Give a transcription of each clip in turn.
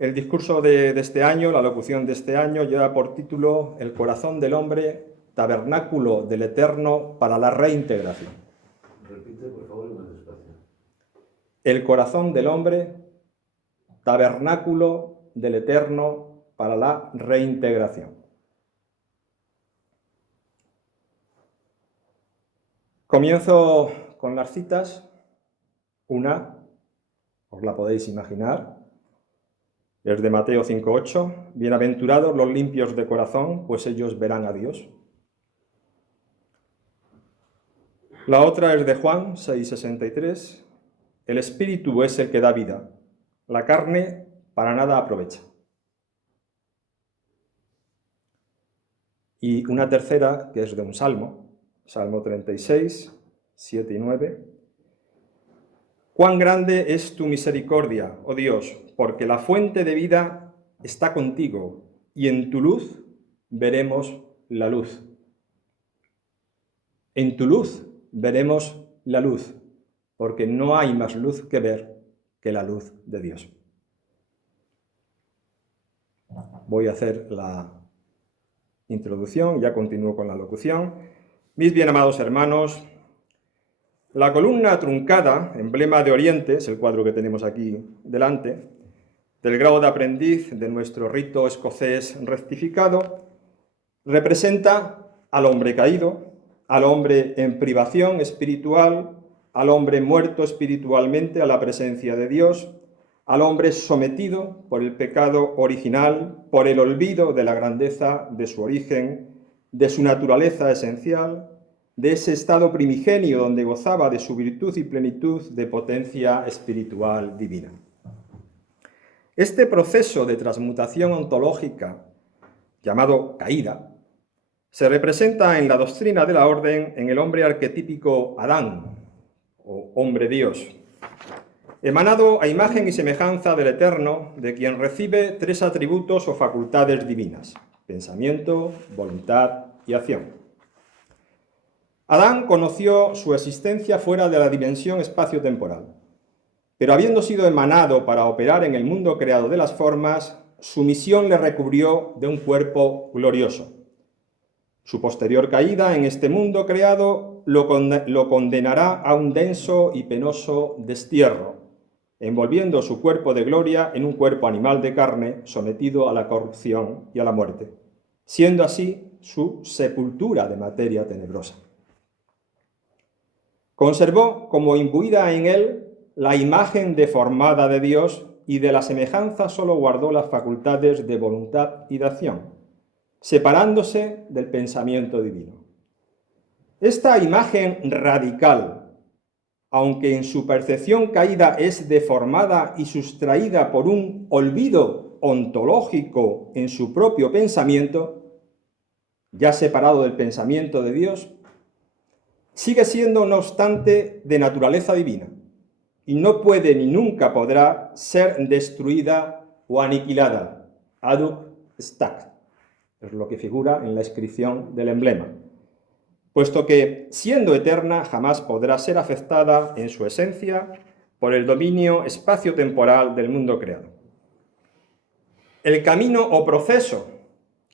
El discurso de este año, la locución de este año, lleva por título El corazón del hombre, tabernáculo del Eterno para la reintegración. Repite, por favor, y más despacio. El corazón del hombre, tabernáculo del Eterno para la reintegración. Comienzo con las citas. Una, os la podéis imaginar, es de Mateo 5:8. Bienaventurados los limpios de corazón, pues ellos verán a Dios. La otra es de Juan 6:63. El espíritu es el que da vida, la carne para nada aprovecha. Y una tercera, que es de un salmo, Salmo 36, 7 y 9. Cuán grande es tu misericordia, oh Dios, porque la fuente de vida está contigo, y en tu luz veremos la luz. En tu luz veremos la luz, porque no hay más luz que ver que la luz de Dios. Voy a hacer la introducción, ya continúo con la locución. Mis bien amados hermanos, la columna truncada, emblema de Oriente, es el cuadro que tenemos aquí delante, del grado de aprendiz de nuestro rito escocés rectificado, representa al hombre caído, al hombre en privación espiritual, al hombre muerto espiritualmente a la presencia de Dios, al hombre sometido por el pecado original, por el olvido de la grandeza de su origen, de su naturaleza esencial, de ese estado primigenio donde gozaba de su virtud y plenitud de potencia espiritual divina. Este proceso de transmutación ontológica, llamado caída, se representa en la doctrina de la orden en el hombre arquetípico Adán, o hombre Dios, emanado a imagen y semejanza del Eterno, de quien recibe tres atributos o facultades divinas: pensamiento, voluntad y acción. Adán conoció su existencia fuera de la dimensión espacio-temporal, pero habiendo sido emanado para operar en el mundo creado de las formas, su misión le recubrió de un cuerpo glorioso. Su posterior caída en este mundo creado lo condenará a un denso y penoso destierro, envolviendo su cuerpo de gloria en un cuerpo animal de carne sometido a la corrupción y a la muerte, siendo así su sepultura de materia tenebrosa. Conservó como imbuida en él la imagen deformada de Dios y de la semejanza solo guardó las facultades de voluntad y de acción, separándose del pensamiento divino. Esta imagen radical, aunque en su percepción caída es deformada y sustraída por un olvido ontológico en su propio pensamiento, ya separado del pensamiento de Dios, sigue siendo, no obstante, de naturaleza divina, y no puede ni nunca podrá ser destruida o aniquilada. Adhuc stac, es lo que figura en la inscripción del emblema, puesto que, siendo eterna, jamás podrá ser afectada en su esencia por el dominio espacio-temporal del mundo creado. El camino o proceso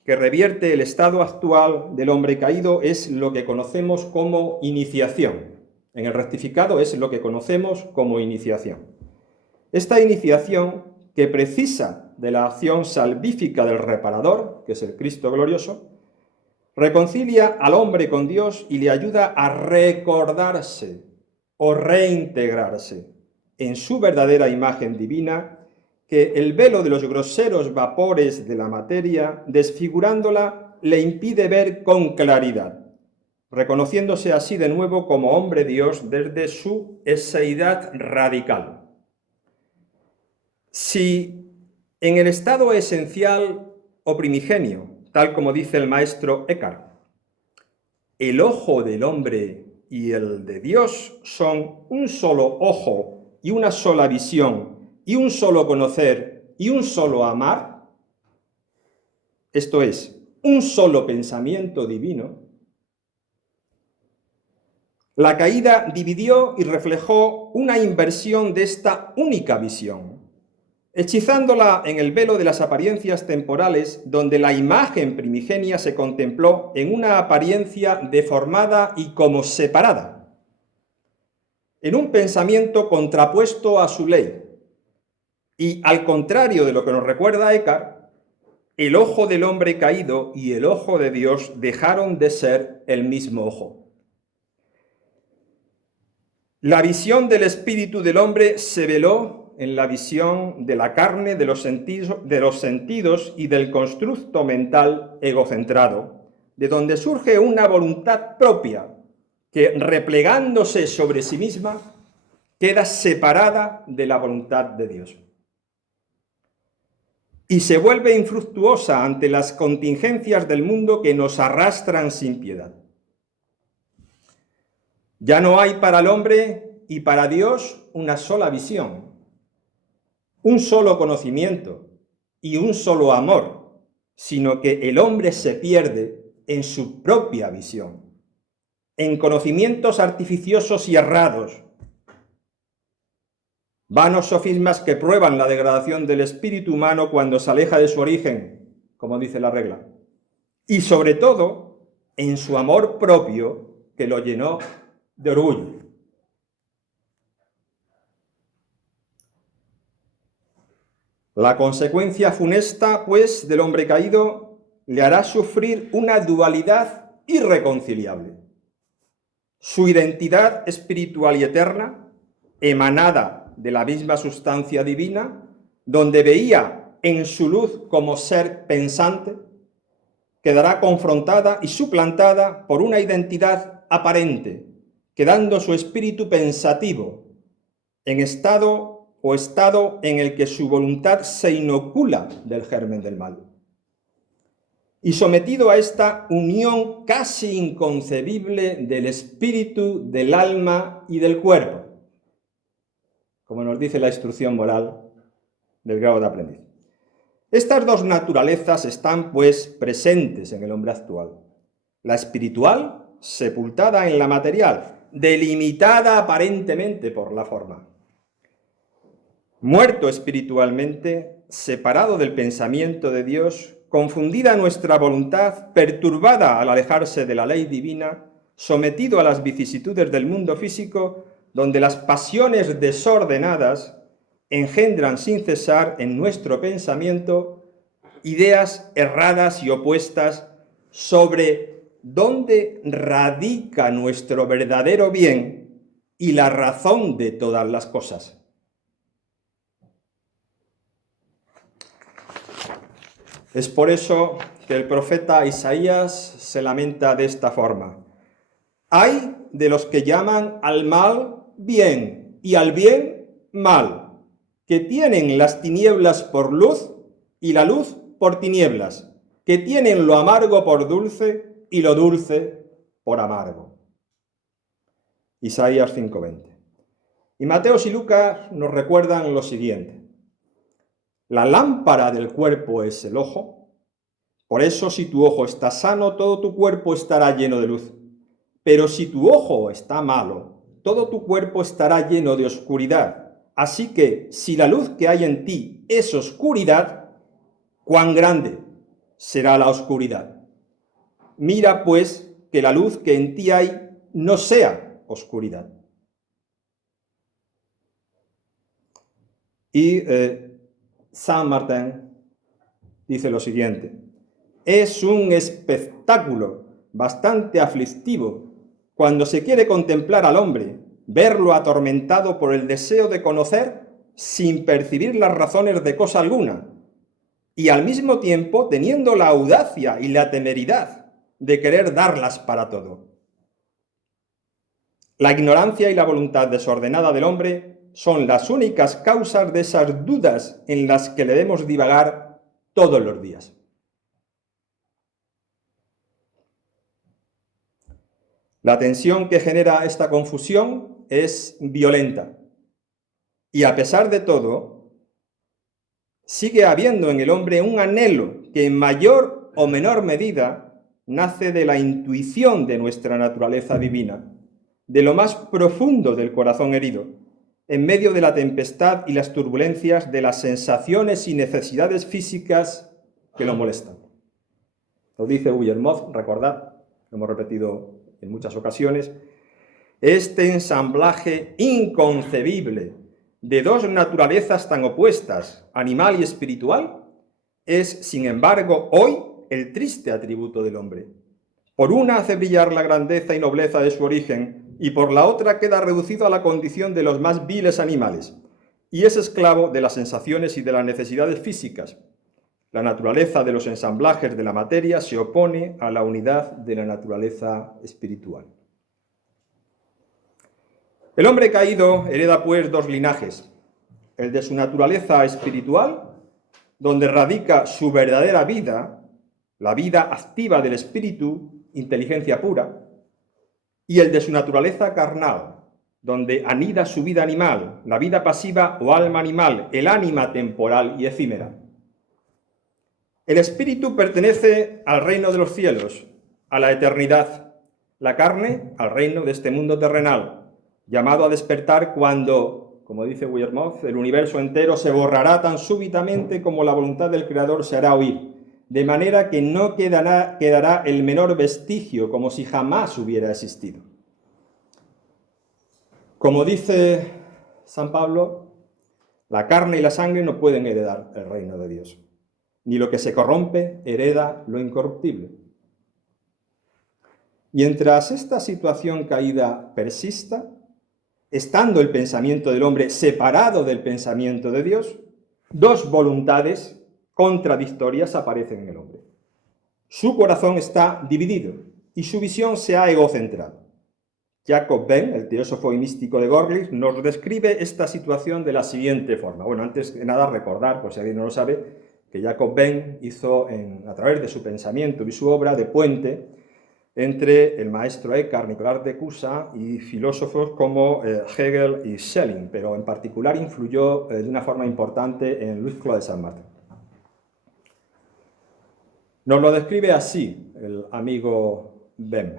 que revierte el estado actual del hombre caído es lo que conocemos como iniciación. En el rectificado es lo que conocemos como iniciación. Esta iniciación, que precisa de la acción salvífica del reparador, que es el Cristo glorioso, reconcilia al hombre con Dios y le ayuda a recordarse o reintegrarse en su verdadera imagen divina, que el velo de los groseros vapores de la materia, desfigurándola, le impide ver con claridad, reconociéndose así de nuevo como hombre Dios desde su eseidad radical. Si en el estado esencial o primigenio, tal como dice el maestro Eckhart, el ojo del hombre y el de Dios son un solo ojo y una sola visión, y un solo conocer y un solo amar, esto es, un solo pensamiento divino, la caída dividió y reflejó una inversión de esta única visión, hechizándola en el velo de las apariencias temporales, donde la imagen primigenia se contempló en una apariencia deformada y como separada, en un pensamiento contrapuesto a su ley. Y al contrario de lo que nos recuerda Eckhart, el ojo del hombre caído y el ojo de Dios dejaron de ser el mismo ojo. La visión del espíritu del hombre se veló en la visión de la carne, de los sentidos y del constructo mental egocentrado, de donde surge una voluntad propia que, replegándose sobre sí misma, queda separada de la voluntad de Dios. Y se vuelve infructuosa ante las contingencias del mundo que nos arrastran sin piedad. Ya no hay para el hombre y para Dios una sola visión, un solo conocimiento y un solo amor, sino que el hombre se pierde en su propia visión, en conocimientos artificiosos y errados, vanos sofismas que prueban la degradación del espíritu humano cuando se aleja de su origen, como dice la regla, y sobre todo en su amor propio que lo llenó de orgullo. La consecuencia funesta, pues, del hombre caído le hará sufrir una dualidad irreconciliable. Su identidad espiritual y eterna, emanada de la misma sustancia divina, donde veía en su luz como ser pensante, quedará confrontada y suplantada por una identidad aparente, quedando su espíritu pensativo en estado en el que su voluntad se inocula del germen del mal. Y sometido a esta unión casi inconcebible del espíritu, del alma y del cuerpo, como nos dice la instrucción moral del grado de aprendiz. Estas dos naturalezas están, pues, presentes en el hombre actual. La espiritual, sepultada en la material, delimitada aparentemente por la forma. Muerto espiritualmente, separado del pensamiento de Dios, confundida nuestra voluntad, perturbada al alejarse de la ley divina, sometido a las vicisitudes del mundo físico, donde las pasiones desordenadas engendran sin cesar en nuestro pensamiento ideas erradas y opuestas sobre dónde radica nuestro verdadero bien y la razón de todas las cosas. Es por eso que el profeta Isaías se lamenta de esta forma: «Ay de los que llaman al mal bien y al bien mal, que tienen las tinieblas por luz y la luz por tinieblas, que tienen lo amargo por dulce y lo dulce por amargo». Isaías 5:20. Y Mateos y Lucas nos recuerdan lo siguiente: la lámpara del cuerpo es el ojo, por eso si tu ojo está sano, todo tu cuerpo estará lleno de luz. Pero si tu ojo está malo, todo tu cuerpo estará lleno de oscuridad. Así que, si la luz que hay en ti es oscuridad, ¿cuán grande será la oscuridad? Mira, pues, que la luz que en ti hay no sea oscuridad. Y Saint Martin dice lo siguiente: es un espectáculo bastante aflictivo cuando se quiere contemplar al hombre, verlo atormentado por el deseo de conocer sin percibir las razones de cosa alguna, y al mismo tiempo teniendo la audacia y la temeridad de querer darlas para todo. La ignorancia y la voluntad desordenada del hombre son las únicas causas de esas dudas en las que debemos divagar todos los días. La tensión que genera esta confusión es violenta y, a pesar de todo, sigue habiendo en el hombre un anhelo que en mayor o menor medida nace de la intuición de nuestra naturaleza divina, de lo más profundo del corazón herido, en medio de la tempestad y las turbulencias de las sensaciones y necesidades físicas que lo molestan. Lo dice Guillermoz, recordad, lo hemos repetido en muchas ocasiones, este ensamblaje inconcebible de dos naturalezas tan opuestas, animal y espiritual, es, sin embargo, hoy el triste atributo del hombre. Por una hace brillar la grandeza y nobleza de su origen, y por la otra queda reducido a la condición de los más viles animales, y es esclavo de las sensaciones y de las necesidades físicas. La naturaleza de los ensamblajes de la materia se opone a la unidad de la naturaleza espiritual. El hombre caído hereda pues dos linajes, el de su naturaleza espiritual, donde radica su verdadera vida, la vida activa del espíritu, inteligencia pura, y el de su naturaleza carnal, donde anida su vida animal, la vida pasiva o alma animal, el ánima temporal y efímera. El espíritu pertenece al reino de los cielos, a la eternidad, la carne al reino de este mundo terrenal, llamado a despertar cuando, como dice Guillermoz, el universo entero se borrará tan súbitamente como la voluntad del Creador se hará oír, de manera que no quedará el menor vestigio, como si jamás hubiera existido. Como dice San Pablo, la carne y la sangre no pueden heredar el reino de Dios, ni lo que se corrompe hereda lo incorruptible. Mientras esta situación caída persista, estando el pensamiento del hombre separado del pensamiento de Dios, dos voluntades contradictorias aparecen en el hombre. Su corazón está dividido y su visión se ha egocentrado. Jacob Böhm, el teósofo y místico de Görlitz, nos describe esta situación de la siguiente forma. Bueno, antes de nada recordar, por si alguien no lo sabe, que Jacob Böhm hizo a través de su pensamiento y su obra de puente entre el maestro Eckhart, Nicolás de Cusa y filósofos como Hegel y Schelling, pero en particular influyó de una forma importante en Luis Clos de Saint-Martin. Nos lo describe así el amigo Böhm.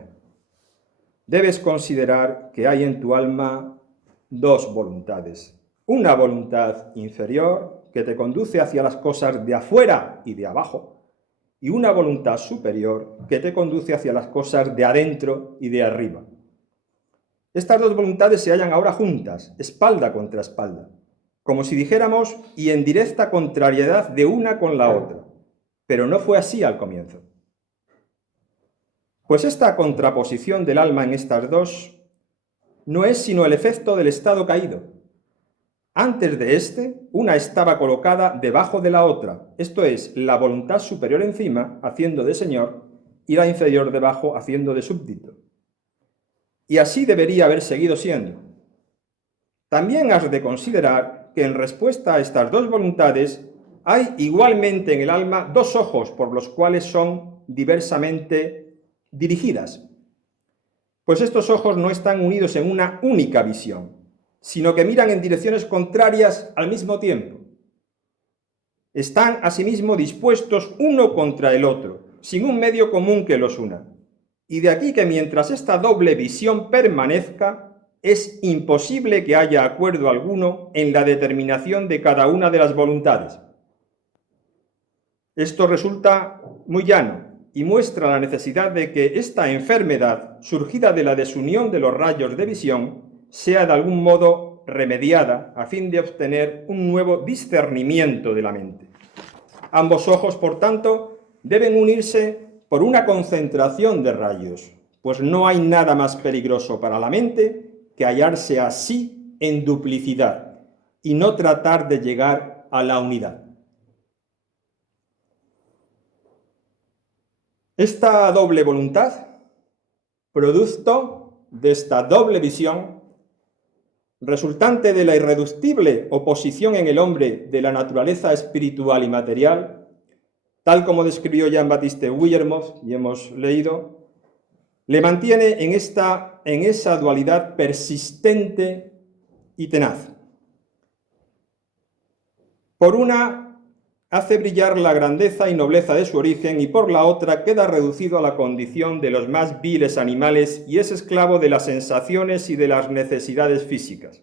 Debes considerar que hay en tu alma dos voluntades. Una voluntad inferior que te conduce hacia las cosas de afuera y de abajo, y una voluntad superior que te conduce hacia las cosas de adentro y de arriba. Estas dos voluntades se hallan ahora juntas, espalda contra espalda, como si dijéramos y en directa contrariedad de una con la otra, pero no fue así al comienzo. Pues esta contraposición del alma en estas dos no es sino el efecto del estado caído. Antes de este, una estaba colocada debajo de la otra, esto es, la voluntad superior encima, haciendo de señor, y la inferior debajo, haciendo de súbdito. Y así debería haber seguido siendo. También has de considerar que en respuesta a estas dos voluntades, hay igualmente en el alma dos ojos por los cuales son diversamente dirigidas, pues estos ojos no están unidos en una única visión, sino que miran en direcciones contrarias al mismo tiempo. Están asimismo dispuestos uno contra el otro, sin un medio común que los una. Y de aquí que mientras esta doble visión permanezca, es imposible que haya acuerdo alguno en la determinación de cada una de las voluntades. Esto resulta muy llano y muestra la necesidad de que esta enfermedad, surgida de la desunión de los rayos de visión, sea de algún modo remediada a fin de obtener un nuevo discernimiento de la mente. Ambos ojos, por tanto, deben unirse por una concentración de rayos, pues no hay nada más peligroso para la mente que hallarse así en duplicidad y no tratar de llegar a la unidad. Esta doble voluntad, producto de esta doble visión, resultante de la irreductible oposición en el hombre de la naturaleza espiritual y material, tal como describió Jean-Baptiste Guillermoz, y hemos leído, le mantiene en esa dualidad persistente y tenaz. Por una, hace brillar la grandeza y nobleza de su origen, y por la otra queda reducido a la condición de los más viles animales y es esclavo de las sensaciones y de las necesidades físicas.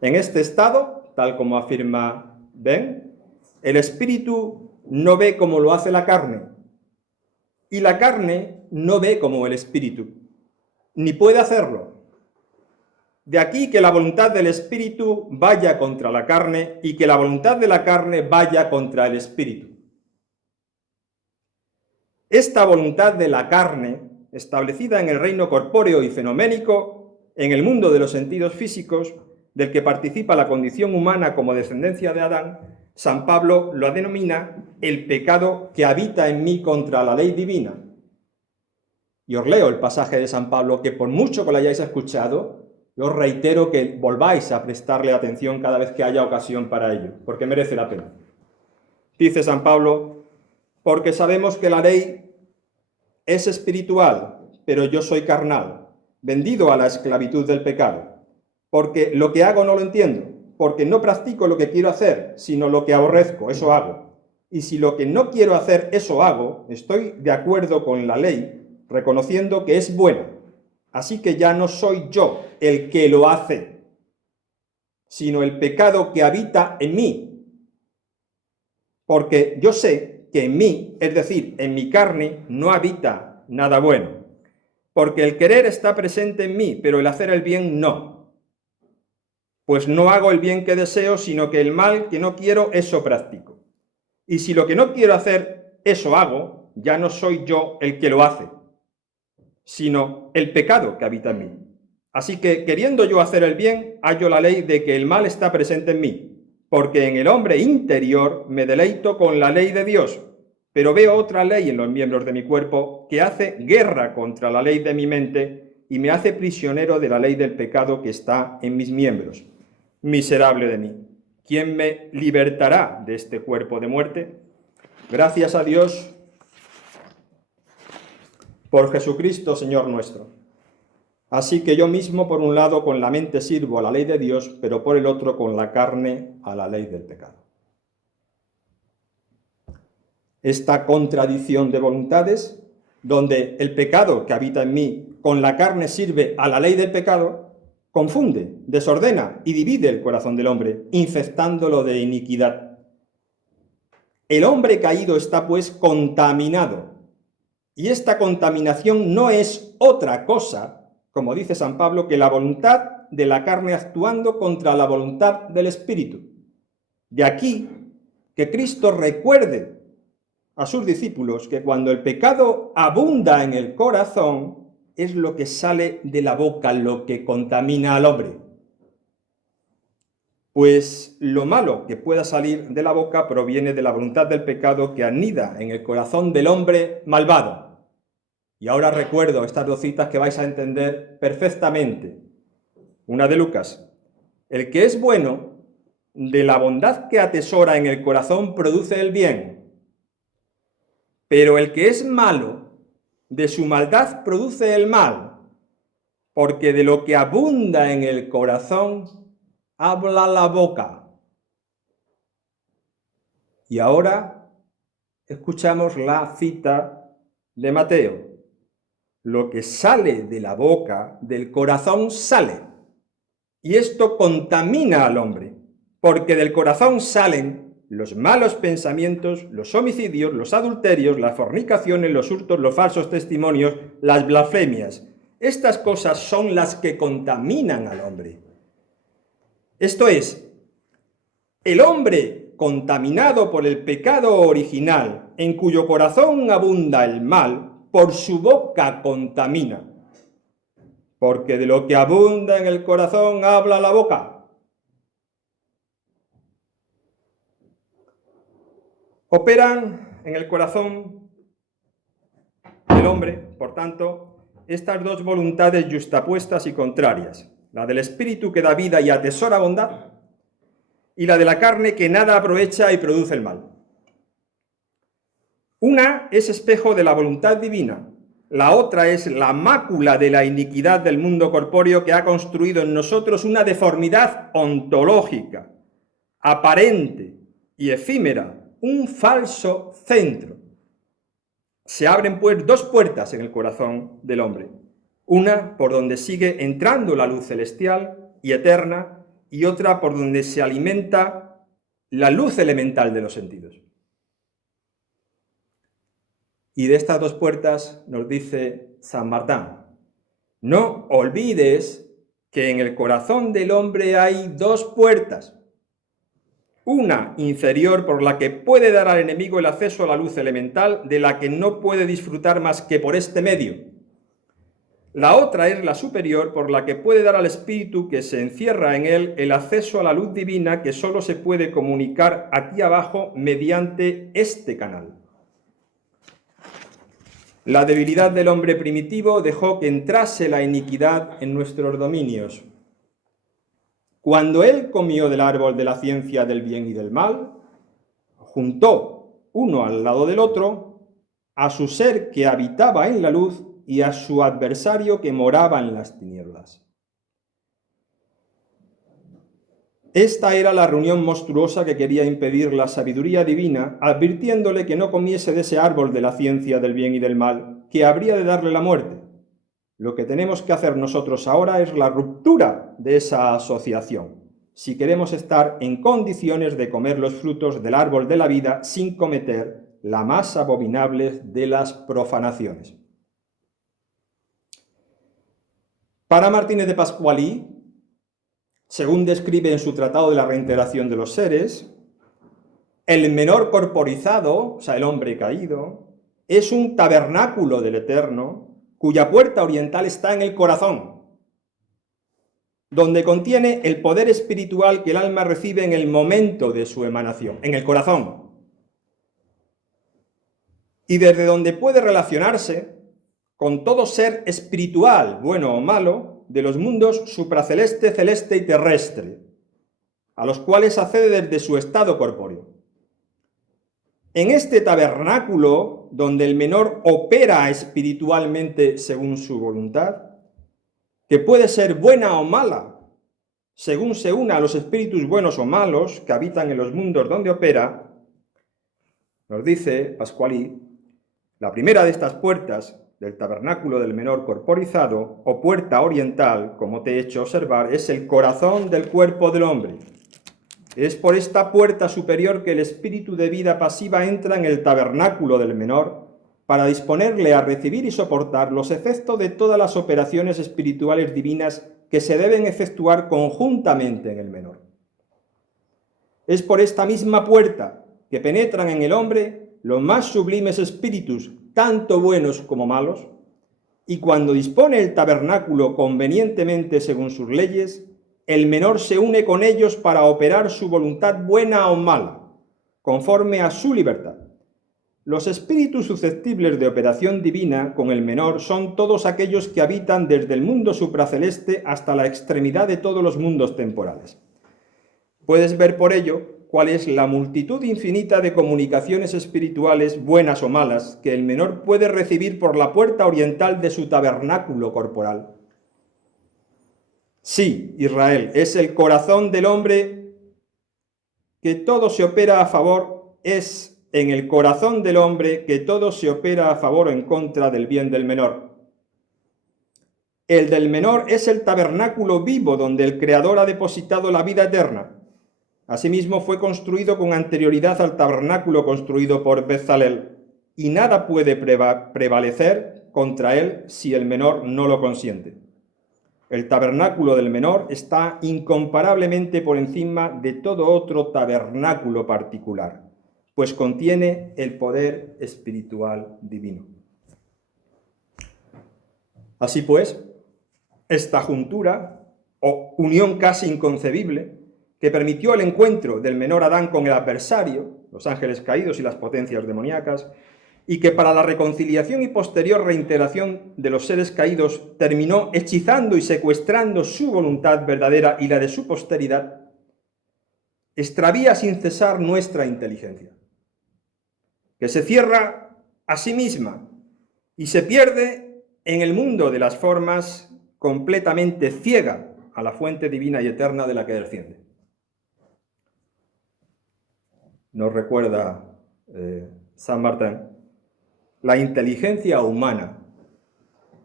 En este estado, tal como afirma Ben, el espíritu no ve como lo hace la carne, y la carne no ve como el espíritu, ni puede hacerlo. De aquí que la voluntad del espíritu vaya contra la carne y que la voluntad de la carne vaya contra el espíritu. Esta voluntad de la carne, establecida en el reino corpóreo y fenoménico, en el mundo de los sentidos físicos, del que participa la condición humana como descendencia de Adán, San Pablo lo denomina el pecado que habita en mí contra la ley divina. Y os leo el pasaje de San Pablo, que por mucho que lo hayáis escuchado, yo os reitero que volváis a prestarle atención cada vez que haya ocasión para ello, porque merece la pena. Dice San Pablo: porque sabemos que la ley es espiritual, pero yo soy carnal, vendido a la esclavitud del pecado, porque lo que hago no lo entiendo, porque no practico lo que quiero hacer, sino lo que aborrezco, eso hago. Y si lo que no quiero hacer, eso hago, estoy de acuerdo con la ley, reconociendo que es buena. Así que ya no soy yo el que lo hace, sino el pecado que habita en mí. Porque yo sé que en mí, es decir, en mi carne, no habita nada bueno. Porque el querer está presente en mí, pero el hacer el bien no. Pues no hago el bien que deseo, sino que el mal que no quiero, eso practico. Y si lo que no quiero hacer, eso hago, ya no soy yo el que lo hace, sino el pecado que habita en mí. Así que, queriendo yo hacer el bien, hallo la ley de que el mal está presente en mí, porque en el hombre interior me deleito con la ley de Dios, pero veo otra ley en los miembros de mi cuerpo que hace guerra contra la ley de mi mente y me hace prisionero de la ley del pecado que está en mis miembros. Miserable de mí, ¿quién me libertará de este cuerpo de muerte? Gracias a Dios por Jesucristo, Señor nuestro. Así que yo mismo, por un lado, con la mente sirvo a la ley de Dios, pero por el otro, con la carne, a la ley del pecado. Esta contradicción de voluntades, donde el pecado que habita en mí con la carne sirve a la ley del pecado, confunde, desordena y divide el corazón del hombre, infectándolo de iniquidad. El hombre caído está, pues, contaminado, y esta contaminación no es otra cosa, como dice San Pablo, que la voluntad de la carne actuando contra la voluntad del Espíritu. De aquí que Cristo recuerde a sus discípulos que cuando el pecado abunda en el corazón, es lo que sale de la boca lo que contamina al hombre. Pues lo malo que pueda salir de la boca proviene de la voluntad del pecado que anida en el corazón del hombre malvado. Y ahora recuerdo estas dos citas que vais a entender perfectamente. Una de Lucas: el que es bueno, de la bondad que atesora en el corazón produce el bien, pero el que es malo, de su maldad produce el mal, porque de lo que abunda en el corazón, habla la boca. Y ahora escuchamos la cita de Mateo: lo que sale de la boca, del corazón sale. Y esto contamina al hombre, porque del corazón salen los malos pensamientos, los homicidios, los adulterios, las fornicaciones, los hurtos, los falsos testimonios, las blasfemias. Estas cosas son las que contaminan al hombre. Esto es, el hombre contaminado por el pecado original, en cuyo corazón abunda el mal, por su boca contamina, porque de lo que abunda en el corazón habla la boca. Operan en el corazón del hombre, por tanto, estas dos voluntades yuxtapuestas y contrarias, la del espíritu que da vida y atesora bondad, y la de la carne que nada aprovecha y produce el mal. Una es espejo de la voluntad divina, la otra es la mácula de la iniquidad del mundo corpóreo que ha construido en nosotros una deformidad ontológica, aparente y efímera, un falso centro. Se abren pues dos puertas en el corazón del hombre, una por donde sigue entrando la luz celestial y eterna, y otra por donde se alimenta la luz elemental de los sentidos. Y de estas dos puertas nos dice San Martín: no olvides que en el corazón del hombre hay dos puertas. Una inferior por la que puede dar al enemigo el acceso a la luz elemental, de la que no puede disfrutar más que por este medio. La otra es la superior por la que puede dar al espíritu que se encierra en él el acceso a la luz divina, que solo se puede comunicar aquí abajo mediante este canal. La debilidad del hombre primitivo dejó que entrase la iniquidad en nuestros dominios. Cuando él comió del árbol de la ciencia del bien y del mal, juntó uno al lado del otro a su ser que habitaba en la luz y a su adversario que moraba en las tinieblas. Esta era la reunión monstruosa que quería impedir la sabiduría divina, advirtiéndole que no comiese de ese árbol de la ciencia del bien y del mal, que habría de darle la muerte. Lo que tenemos que hacer nosotros ahora es la ruptura de esa asociación, si queremos estar en condiciones de comer los frutos del árbol de la vida sin cometer la más abominable de las profanaciones. Para Martínez de Pascually, según describe en su Tratado de la Reintegración de los Seres, el menor corporizado, o sea, el hombre caído, es un tabernáculo del Eterno, cuya puerta oriental está en el corazón, donde contiene el poder espiritual que el alma recibe en el momento de su emanación, en el corazón, y desde donde puede relacionarse con todo ser espiritual, bueno o malo, de los mundos supraceleste, celeste y terrestre, a los cuales accede desde su estado corpóreo. En este tabernáculo, donde el menor opera espiritualmente según su voluntad, que puede ser buena o mala, según se una a los espíritus buenos o malos que habitan en los mundos donde opera, nos dice Pascually, la primera de estas puertas del tabernáculo del menor corporizado, o puerta oriental, como te he hecho observar, es el corazón del cuerpo del hombre. Es por esta puerta superior que el espíritu de vida pasiva entra en el tabernáculo del menor para disponerle a recibir y soportar los efectos de todas las operaciones espirituales divinas que se deben efectuar conjuntamente en el menor. Es por esta misma puerta que penetran en el hombre los más sublimes espíritus, tanto buenos como malos, y cuando dispone el tabernáculo convenientemente según sus leyes, el menor se une con ellos para operar su voluntad buena o mala, conforme a su libertad. Los espíritus susceptibles de operación divina con el menor son todos aquellos que habitan desde el mundo supraceleste hasta la extremidad de todos los mundos temporales. Puedes ver por ello cuál es la multitud infinita de comunicaciones espirituales, buenas o malas, que el menor puede recibir por la puerta oriental de su tabernáculo corporal. Sí, Israel, es el corazón del hombre que todo se opera a favor, es en el corazón del hombre que todo se opera a favor o en contra del bien del menor. El del menor es el tabernáculo vivo donde el Creador ha depositado la vida eterna. Asimismo fue construido con anterioridad al tabernáculo construido por Bezalel, y nada puede prevalecer contra él si el menor no lo consiente. El tabernáculo del menor está incomparablemente por encima de todo otro tabernáculo particular, pues contiene el poder espiritual divino. Así pues, esta juntura, o unión casi inconcebible, que permitió el encuentro del menor Adán con el adversario, los ángeles caídos y las potencias demoníacas, y que para la reconciliación y posterior reintegración de los seres caídos terminó hechizando y secuestrando su voluntad verdadera y la de su posteridad, extravía sin cesar nuestra inteligencia, que se cierra a sí misma y se pierde en el mundo de las formas, completamente ciega a la fuente divina y eterna de la que desciende. Nos recuerda San Martín, la inteligencia humana,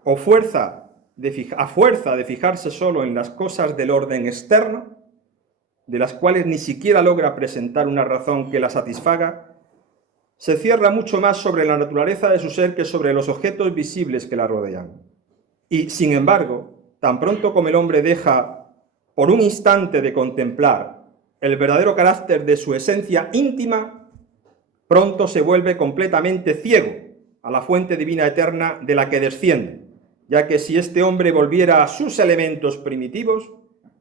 a fuerza de fijarse solo en las cosas del orden externo, de las cuales ni siquiera logra presentar una razón que la satisfaga, se cierra mucho más sobre la naturaleza de su ser que sobre los objetos visibles que la rodean. Y, sin embargo, tan pronto como el hombre deja por un instante de contemplar el verdadero carácter de su esencia íntima, pronto se vuelve completamente ciego a la fuente divina eterna de la que desciende, ya que si este hombre volviera a sus elementos primitivos,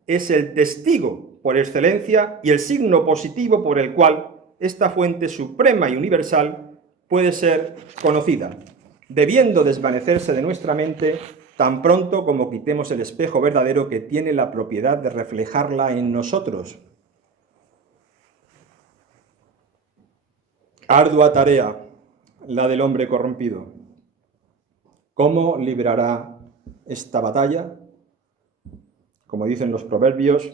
es el testigo por excelencia y el signo positivo por el cual esta fuente suprema y universal puede ser conocida, debiendo desvanecerse de nuestra mente tan pronto como quitemos el espejo verdadero que tiene la propiedad de reflejarla en nosotros. Ardua tarea la del hombre corrompido. ¿Cómo librará esta batalla? Como dicen los proverbios,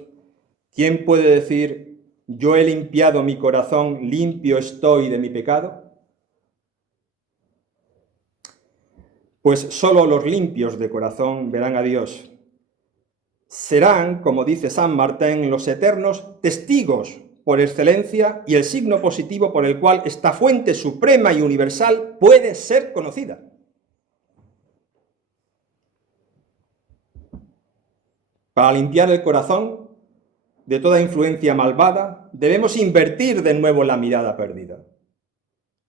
¿quién puede decir, yo he limpiado mi corazón, limpio estoy de mi pecado? Pues solo los limpios de corazón verán a Dios. Serán, como dice San Martín, los eternos testigos por excelencia y el signo positivo por el cual esta fuente suprema y universal puede ser conocida. Para limpiar el corazón de toda influencia malvada, debemos invertir de nuevo la mirada perdida,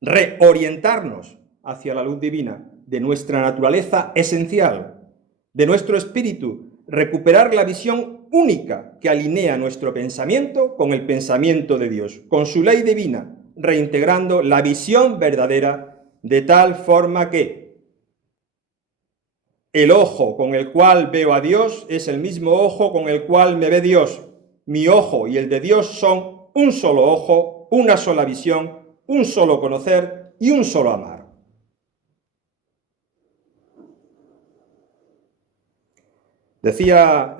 reorientarnos hacia la luz divina de nuestra naturaleza esencial, de nuestro espíritu, recuperar la visión única que alinea nuestro pensamiento con el pensamiento de Dios, con su ley divina, reintegrando la visión verdadera de tal forma que el ojo con el cual veo a Dios es el mismo ojo con el cual me ve Dios. Mi ojo y el de Dios son un solo ojo, una sola visión, un solo conocer y un solo amar. Decía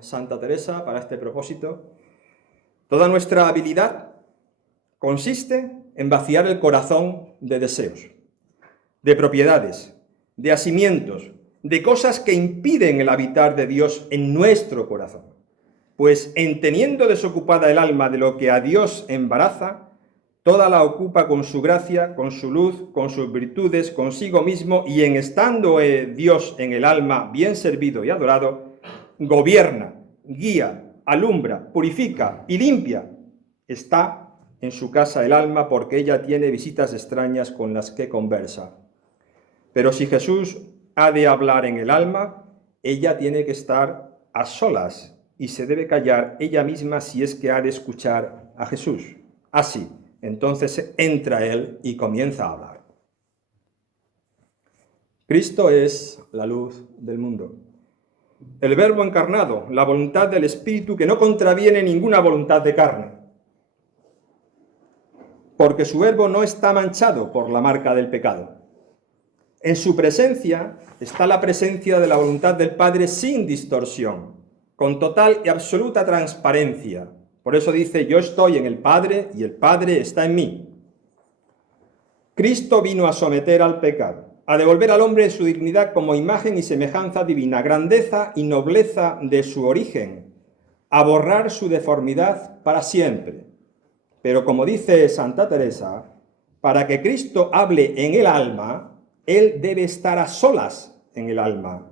Santa Teresa para este propósito, toda nuestra habilidad consiste en vaciar el corazón de deseos, de propiedades, de asimientos, de cosas que impiden el habitar de Dios en nuestro corazón. Pues en teniendo desocupada el alma de lo que a Dios embaraza, toda la ocupa con su gracia, con su luz, con sus virtudes, consigo mismo, y en estando Dios en el alma bien servido y adorado, gobierna, guía, alumbra, purifica y limpia. Está en su casa el alma porque ella tiene visitas extrañas con las que conversa. Pero si Jesús ha de hablar en el alma, ella tiene que estar a solas y se debe callar ella misma si es que ha de escuchar a Jesús. Así, entonces entra él y comienza a hablar. Cristo es la luz del mundo. El Verbo encarnado, la voluntad del Espíritu que no contraviene ninguna voluntad de carne, porque su Verbo no está manchado por la marca del pecado. En su presencia está la presencia de la voluntad del Padre sin distorsión, con total y absoluta transparencia. Por eso dice, yo estoy en el Padre y el Padre está en mí. Cristo vino a someter al pecado, a devolver al hombre su dignidad como imagen y semejanza divina, grandeza y nobleza de su origen, a borrar su deformidad para siempre. Pero como dice Santa Teresa, para que Cristo hable en el alma, él debe estar a solas en el alma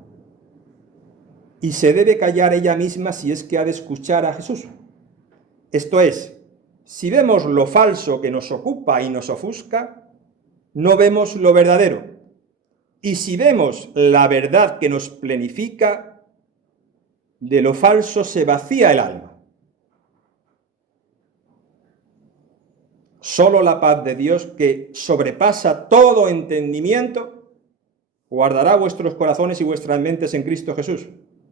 y se debe callar ella misma si es que ha de escuchar a Jesús. Esto es, si vemos lo falso que nos ocupa y nos ofusca, no vemos lo verdadero. Y si vemos la verdad que nos plenifica, de lo falso se vacía el alma. Solo la paz de Dios, que sobrepasa todo entendimiento, guardará vuestros corazones y vuestras mentes en Cristo Jesús,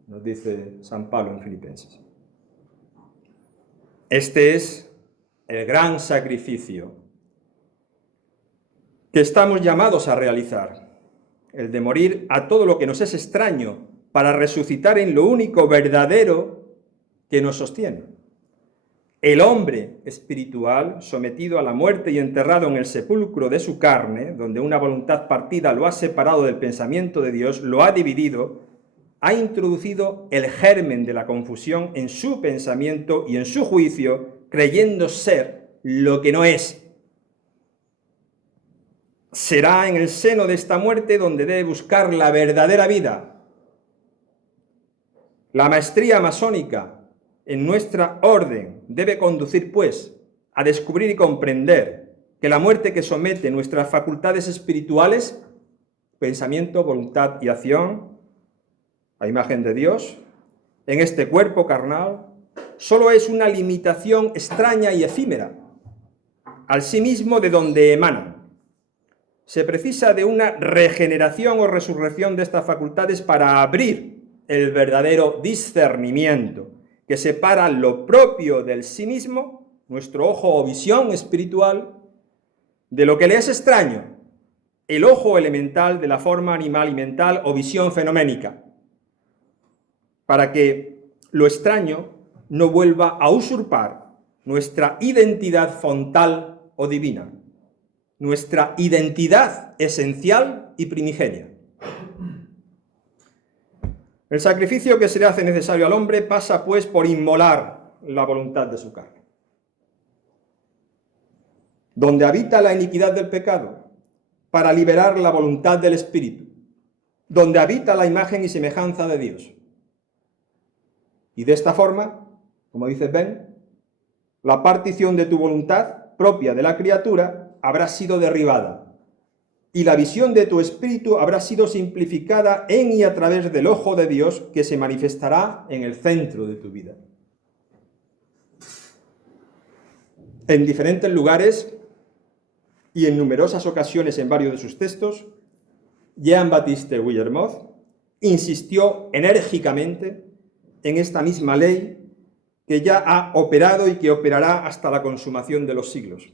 nos dice San Pablo en Filipenses. Este es el gran sacrificio que estamos llamados a realizar, el de morir a todo lo que nos es extraño para resucitar en lo único verdadero que nos sostiene. El hombre espiritual, sometido a la muerte y enterrado en el sepulcro de su carne, donde una voluntad partida lo ha separado del pensamiento de Dios, lo ha dividido, ha introducido el germen de la confusión en su pensamiento y en su juicio, creyendo ser lo que no es. Será en el seno de esta muerte donde debe buscar la verdadera vida. La maestría masónica en nuestra orden debe conducir, pues, a descubrir y comprender que la muerte que somete nuestras facultades espirituales, pensamiento, voluntad y acción, a imagen de Dios, en este cuerpo carnal, solo es una limitación extraña y efímera, al sí mismo de donde emanan. Se precisa de una regeneración o resurrección de estas facultades para abrir el verdadero discernimiento, que separa lo propio del sí mismo, nuestro ojo o visión espiritual, de lo que le es extraño, el ojo elemental de la forma animal y mental o visión fenoménica, para que lo extraño no vuelva a usurpar nuestra identidad fontal o divina, nuestra identidad esencial y primigenia. El sacrificio que se le hace necesario al hombre pasa, pues, por inmolar la voluntad de su carne. Donde habita la iniquidad del pecado, para liberar la voluntad del Espíritu, donde habita la imagen y semejanza de Dios. Y de esta forma, como dice Ben, la partición de tu voluntad propia de la criatura habrá sido derribada, y la visión de tu espíritu habrá sido simplificada en y a través del ojo de Dios que se manifestará en el centro de tu vida. En diferentes lugares y en numerosas ocasiones en varios de sus textos, Jean-Baptiste Willermoth insistió enérgicamente en esta misma ley que ya ha operado y que operará hasta la consumación de los siglos.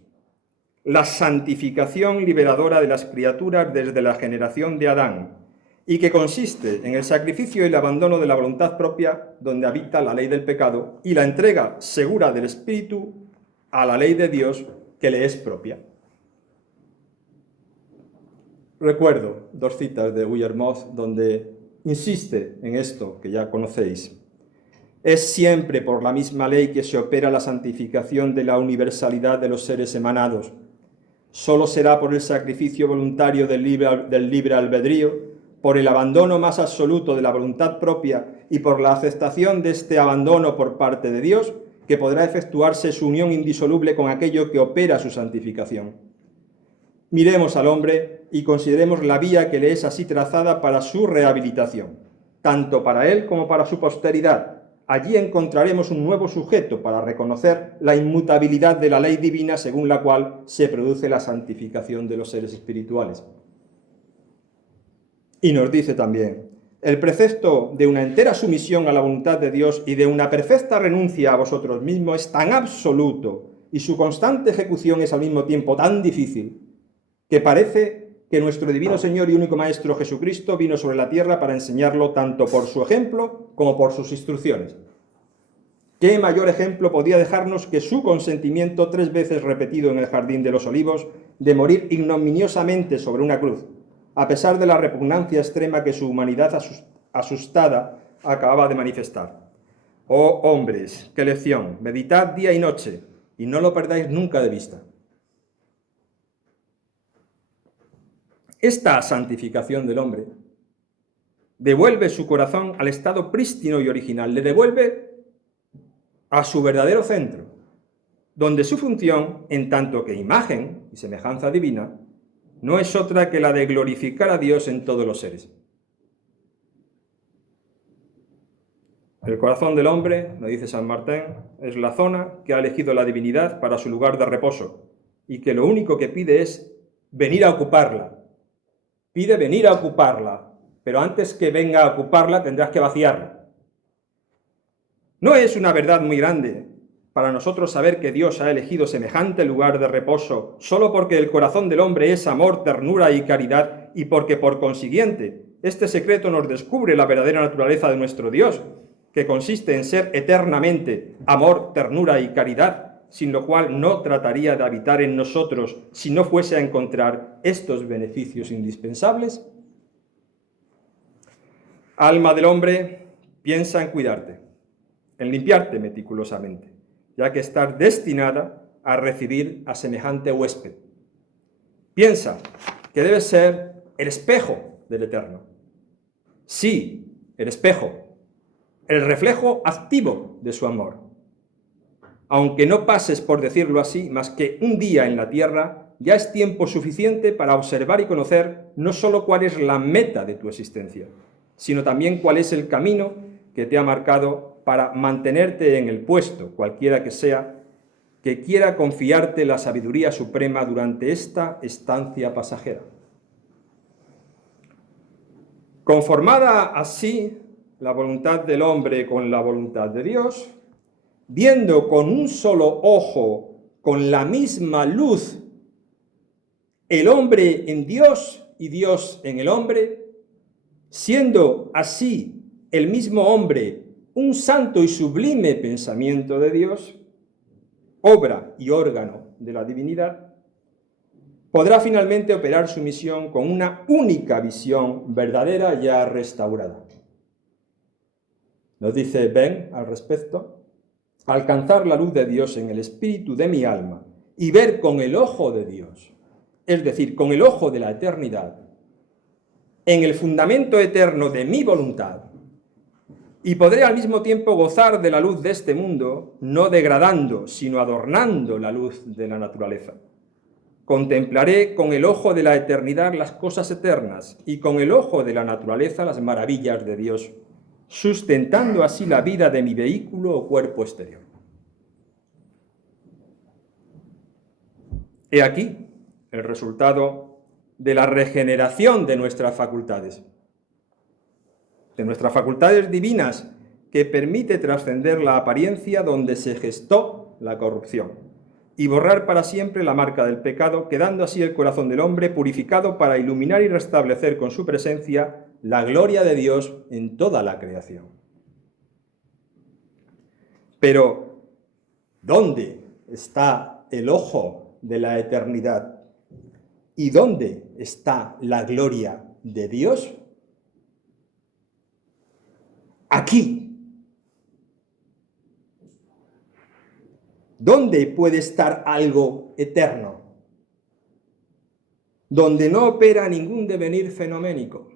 La santificación liberadora de las criaturas desde la generación de Adán, y que consiste en el sacrificio y el abandono de la voluntad propia, donde habita la ley del pecado, y la entrega segura del espíritu a la ley de Dios que le es propia. Recuerdo dos citas de Willermoth donde insiste en esto que ya conocéis. Es siempre por la misma ley que se opera la santificación de la universalidad de los seres emanados. Solo será por el sacrificio voluntario del libre albedrío, por el abandono más absoluto de la voluntad propia y por la aceptación de este abandono por parte de Dios, que podrá efectuarse su unión indisoluble con aquello que opera su santificación. Miremos al hombre y consideremos la vía que le es así trazada para su rehabilitación, tanto para él como para su posteridad. Allí encontraremos un nuevo sujeto para reconocer la inmutabilidad de la ley divina según la cual se produce la santificación de los seres espirituales. Y nos dice también, el precepto de una entera sumisión a la voluntad de Dios y de una perfecta renuncia a vosotros mismos es tan absoluto y su constante ejecución es al mismo tiempo tan difícil que parece que nuestro divino Señor y único Maestro Jesucristo vino sobre la tierra para enseñarlo tanto por su ejemplo como por sus instrucciones. ¿Qué mayor ejemplo podía dejarnos que su consentimiento 3 veces repetido en el Jardín de los Olivos de morir ignominiosamente sobre una cruz, a pesar de la repugnancia extrema que su humanidad asustada acababa de manifestar? Oh hombres, qué lección, meditad día y noche y no lo perdáis nunca de vista. Esta santificación del hombre devuelve su corazón al estado prístino y original, le devuelve a su verdadero centro, donde su función, en tanto que imagen y semejanza divina, no es otra que la de glorificar a Dios en todos los seres. El corazón del hombre, lo dice San Martín, es la zona que ha elegido la divinidad para su lugar de reposo y que lo único que pide es venir a ocuparla. Pide venir a ocuparla, pero antes que venga a ocuparla tendrás que vaciarla. No es una verdad muy grande para nosotros saber que Dios ha elegido semejante lugar de reposo solo porque el corazón del hombre es amor, ternura y caridad y porque por consiguiente este secreto nos descubre la verdadera naturaleza de nuestro Dios, que consiste en ser eternamente amor, ternura y caridad, sin lo cual no trataría de habitar en nosotros si no fuese a encontrar estos beneficios indispensables? Alma del hombre, piensa en cuidarte, en limpiarte meticulosamente, ya que estás destinada a recibir a semejante huésped. Piensa que debes ser el espejo del Eterno. Sí, el espejo, el reflejo activo de su amor. Aunque no pases, por decirlo así, más que un día en la tierra, ya es tiempo suficiente para observar y conocer no solo cuál es la meta de tu existencia, sino también cuál es el camino que te ha marcado para mantenerte en el puesto, cualquiera que sea, que quiera confiarte la sabiduría suprema durante esta estancia pasajera. Conformada así la voluntad del hombre con la voluntad de Dios, viendo con un solo ojo, con la misma luz, el hombre en Dios y Dios en el hombre, siendo así el mismo hombre un santo y sublime pensamiento de Dios, obra y órgano de la divinidad, podrá finalmente operar su misión con una única visión verdadera ya restaurada. Nos dice Ben al respecto: alcanzar la luz de Dios en el espíritu de mi alma y ver con el ojo de Dios, es decir, con el ojo de la eternidad, en el fundamento eterno de mi voluntad, y podré al mismo tiempo gozar de la luz de este mundo, no degradando, sino adornando la luz de la naturaleza. Contemplaré con el ojo de la eternidad las cosas eternas y con el ojo de la naturaleza las maravillas de Dios, sustentando así la vida de mi vehículo o cuerpo exterior. He aquí el resultado de la regeneración de nuestras facultades divinas, que permite trascender la apariencia donde se gestó la corrupción y borrar para siempre la marca del pecado, quedando así el corazón del hombre purificado para iluminar y restablecer con su presencia la gloria de Dios en toda la creación. Pero, ¿dónde está el ojo de la eternidad? ¿Y dónde está la gloria de Dios? Aquí. ¿Dónde puede estar algo eterno? Donde no opera ningún devenir fenoménico,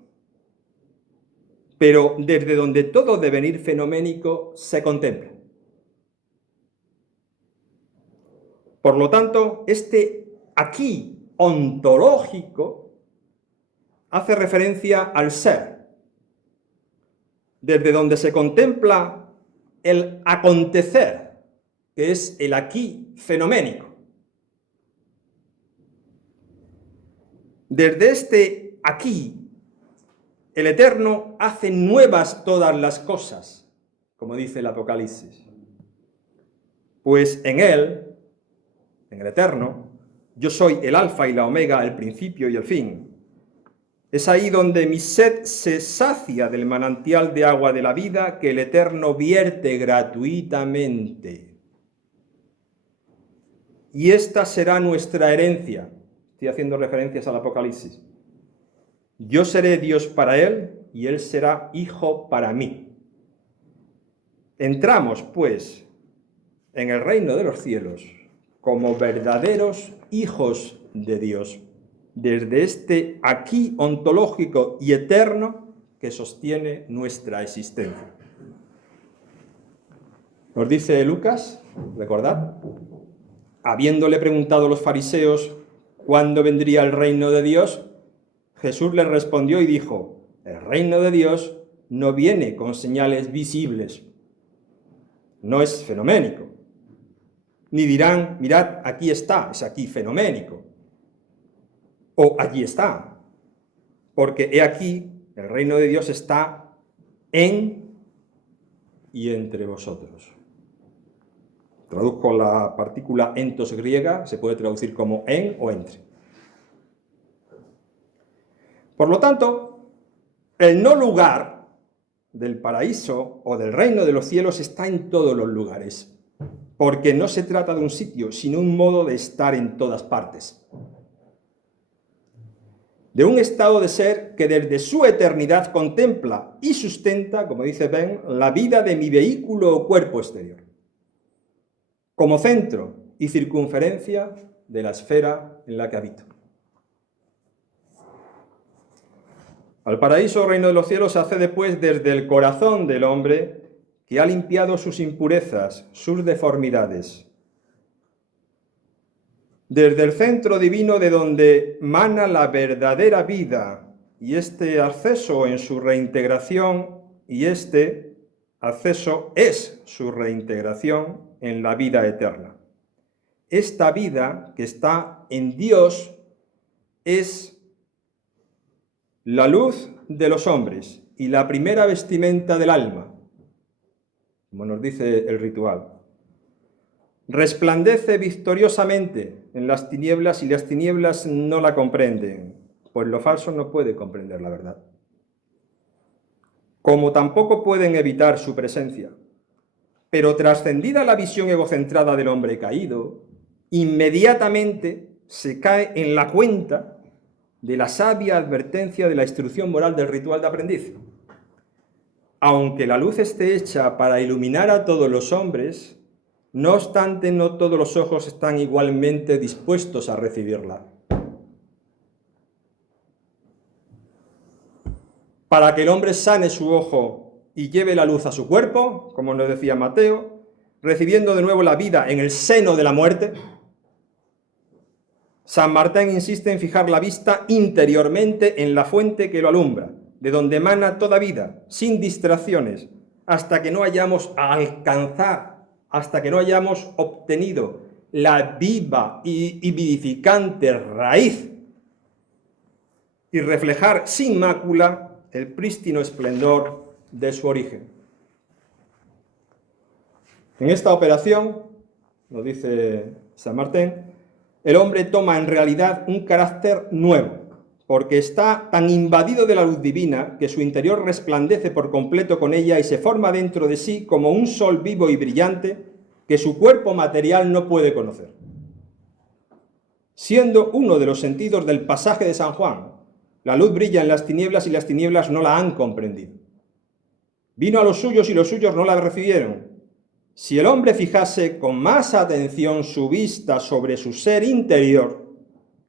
pero desde donde todo devenir fenoménico se contempla. Por lo tanto, este aquí ontológico hace referencia al ser, desde donde se contempla el acontecer, que es el aquí fenoménico. Desde este aquí, el Eterno hace nuevas todas las cosas, como dice el Apocalipsis. Pues en Él, en el Eterno, yo soy el Alfa y la Omega, el principio y el fin. Es ahí donde mi sed se sacia del manantial de agua de la vida que el Eterno vierte gratuitamente. Y esta será nuestra herencia. Estoy haciendo referencias al Apocalipsis. Yo seré Dios para él y él será hijo para mí. Entramos, pues, en el reino de los cielos como verdaderos hijos de Dios, desde este aquí ontológico y eterno que sostiene nuestra existencia. Nos dice Lucas, recordad, habiéndole preguntado a los fariseos cuándo vendría el reino de Dios, Jesús les respondió y dijo: el reino de Dios no viene con señales visibles, no es fenoménico. Ni dirán, mirad, aquí está, es aquí fenoménico, o allí está, porque he aquí, el reino de Dios está en y entre vosotros. Traduzco la partícula entos griega, se puede traducir como en o entre. Por lo tanto, el no lugar del paraíso o del reino de los cielos está en todos los lugares, porque no se trata de un sitio, sino un modo de estar en todas partes. de un estado de ser que desde su eternidad contempla y sustenta, como dice Ben, la vida de mi vehículo o cuerpo exterior, como centro y circunferencia de la esfera en la que habito. Al paraíso o reino de los cielos se accede pues desde el corazón del hombre que ha limpiado sus impurezas, sus deformidades. Desde el centro divino de donde mana la verdadera vida y este acceso en su reintegración y este acceso es su reintegración en la vida eterna. Esta vida que está en Dios es la luz de los hombres y la primera vestimenta del alma, como nos dice el ritual. Resplandece victoriosamente en las tinieblas y las tinieblas no la comprenden, pues lo falso no puede comprender la verdad. Como tampoco pueden evitar su presencia. Pero trascendida la visión egocentrada del hombre caído, inmediatamente se cae en la cuenta de la sabia advertencia de la instrucción moral del ritual de aprendiz. Aunque la luz esté hecha para iluminar a todos los hombres, no obstante, no todos los ojos están igualmente dispuestos a recibirla. Para que el hombre sane su ojo y lleve la luz a su cuerpo, como nos decía Mateo, recibiendo de nuevo la vida en el seno de la muerte, San Martín insiste en fijar la vista interiormente en la fuente que lo alumbra, de donde emana toda vida, sin distracciones, hasta que no hayamos hasta que no hayamos obtenido la viva y vivificante raíz y reflejar sin mácula el prístino esplendor de su origen. En esta operación, nos dice San Martín, el hombre toma en realidad un carácter nuevo, porque está tan invadido de la luz divina que su interior resplandece por completo con ella y se forma dentro de sí como un sol vivo y brillante que su cuerpo material no puede conocer. Siendo uno de los sentidos del pasaje de San Juan, la luz brilla en las tinieblas y las tinieblas no la han comprendido. Vino a los suyos y los suyos no la recibieron. Si el hombre fijase con más atención su vista sobre su ser interior,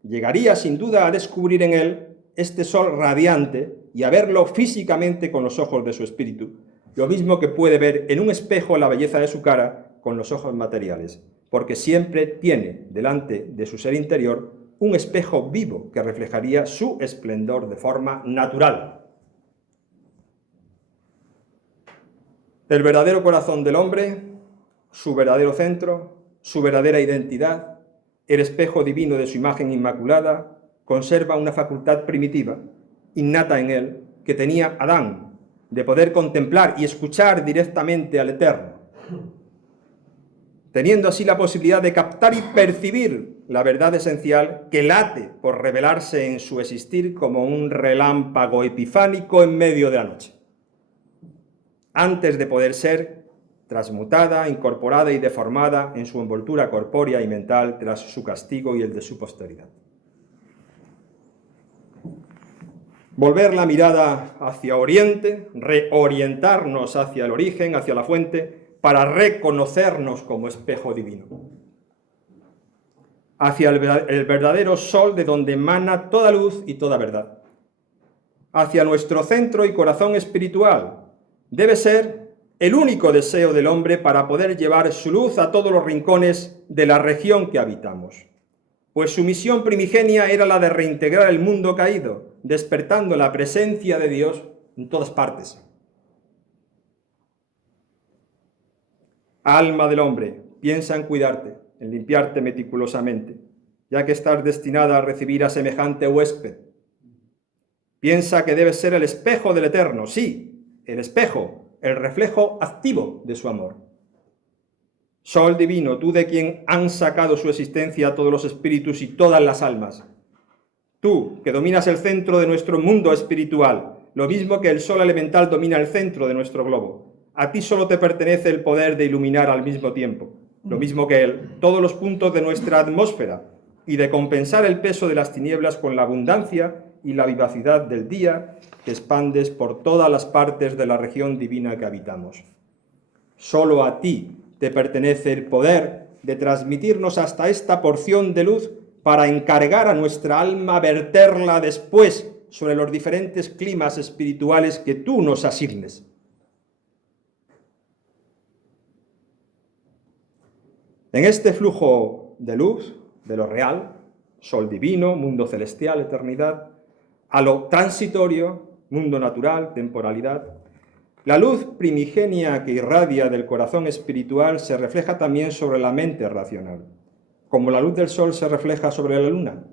llegaría sin duda a descubrir en él este sol radiante y a verlo físicamente con los ojos de su espíritu, lo mismo que puede ver en un espejo la belleza de su cara con los ojos materiales, porque siempre tiene delante de su ser interior un espejo vivo que reflejaría su esplendor de forma natural. El verdadero corazón del hombre, su verdadero centro, su verdadera identidad, el espejo divino de su imagen inmaculada, conserva una facultad primitiva, innata en él, que tenía Adán, de poder contemplar y escuchar directamente al Eterno, teniendo así la posibilidad de captar y percibir la verdad esencial que late por revelarse en su existir como un relámpago epifánico en medio de la noche, antes de poder ser transmutada, incorporada y deformada en su envoltura corpórea y mental tras su castigo y el de su posteridad. Volver la mirada hacia Oriente, reorientarnos hacia el origen, hacia la fuente, para reconocernos como espejo divino. Hacia el verdadero sol de donde emana toda luz y toda verdad. Hacia nuestro centro y corazón espiritual. Debe ser el único deseo del hombre para poder llevar su luz a todos los rincones de la región que habitamos. Pues su misión primigenia era la de reintegrar el mundo caído, despertando la presencia de Dios en todas partes. Alma del hombre, piensa en cuidarte, en limpiarte meticulosamente, ya que estás destinada a recibir a semejante huésped. Piensa que debes ser el espejo del Eterno, sí, el espejo, el reflejo activo de su amor. Sol divino, tú de quien han sacado su existencia a todos los espíritus y todas las almas. Tú, que dominas el centro de nuestro mundo espiritual, lo mismo que el sol elemental domina el centro de nuestro globo. A ti solo te pertenece el poder de iluminar al mismo tiempo, lo mismo que él, todos los puntos de nuestra atmósfera y de compensar el peso de las tinieblas con la abundancia y la vivacidad del día que expandes por todas las partes de la región divina que habitamos. Solo a ti te pertenece el poder de transmitirnos hasta esta porción de luz para encargar a nuestra alma verterla después sobre los diferentes climas espirituales que tú nos asignes. En este flujo de luz, de lo real, sol divino, mundo celestial, eternidad, a lo transitorio, mundo natural, temporalidad, la luz primigenia que irradia del corazón espiritual se refleja también sobre la mente racional, como la luz del sol se refleja sobre la luna.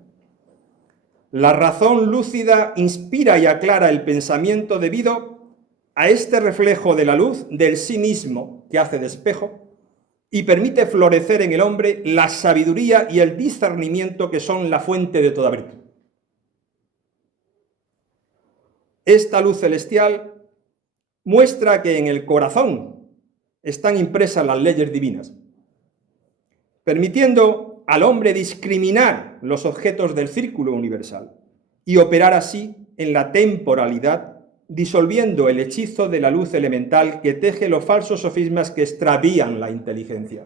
La razón lúcida inspira y aclara el pensamiento debido a este reflejo de la luz del sí mismo que hace de espejo y permite florecer en el hombre la sabiduría y el discernimiento que son la fuente de toda virtud. Esta luz celestial muestra que en el corazón están impresas las leyes divinas, permitiendo al hombre discriminar los objetos del círculo universal y operar así en la temporalidad, disolviendo el hechizo de la luz elemental que teje los falsos sofismas que extravían la inteligencia.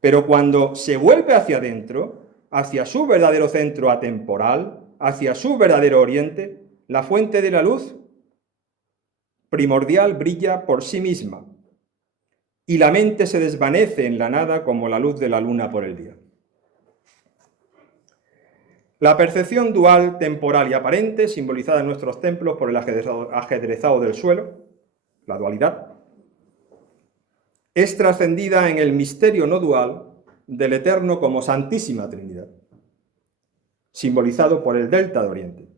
Pero cuando se vuelve hacia adentro, hacia su verdadero centro atemporal, hacia su verdadero oriente, la fuente de la luz primordial brilla por sí misma y la mente se desvanece en la nada como la luz de la luna por el día. La percepción dual, temporal y aparente, simbolizada en nuestros templos por el ajedrezado del suelo, la dualidad, es trascendida en el misterio no dual del Eterno como Santísima Trinidad, simbolizado por el delta de Oriente.